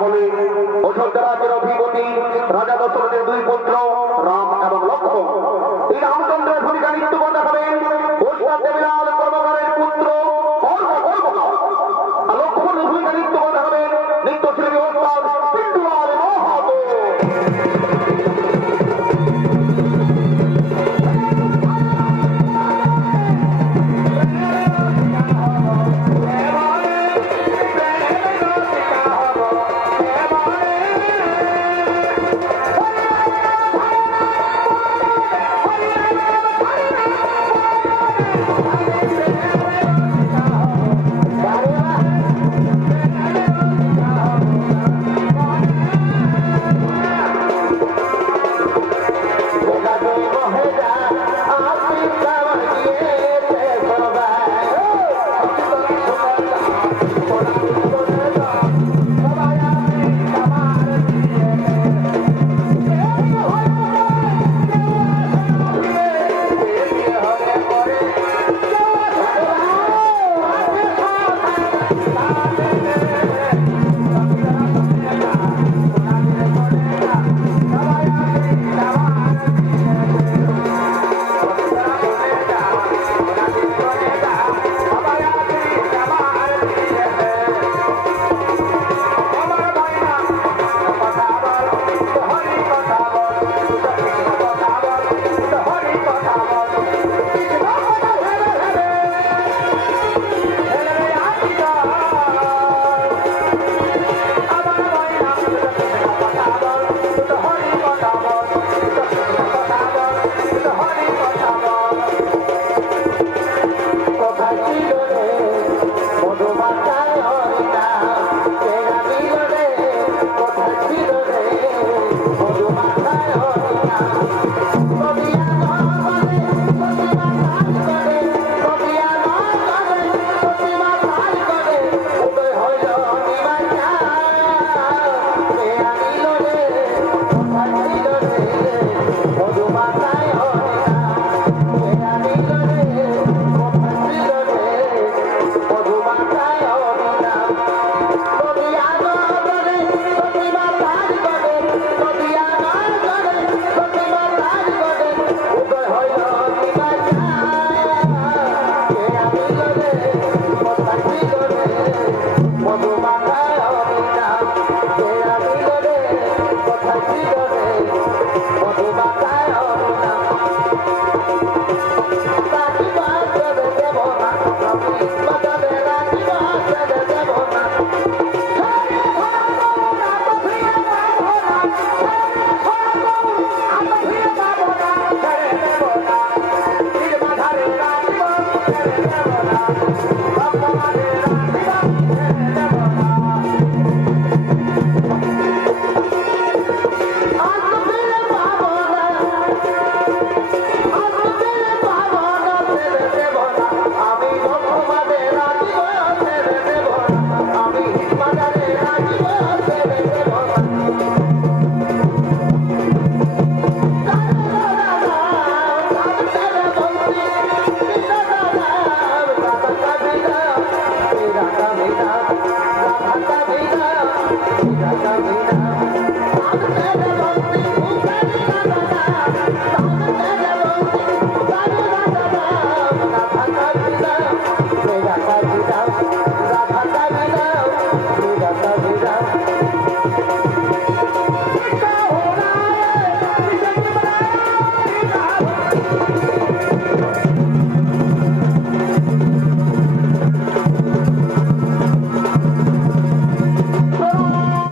árboles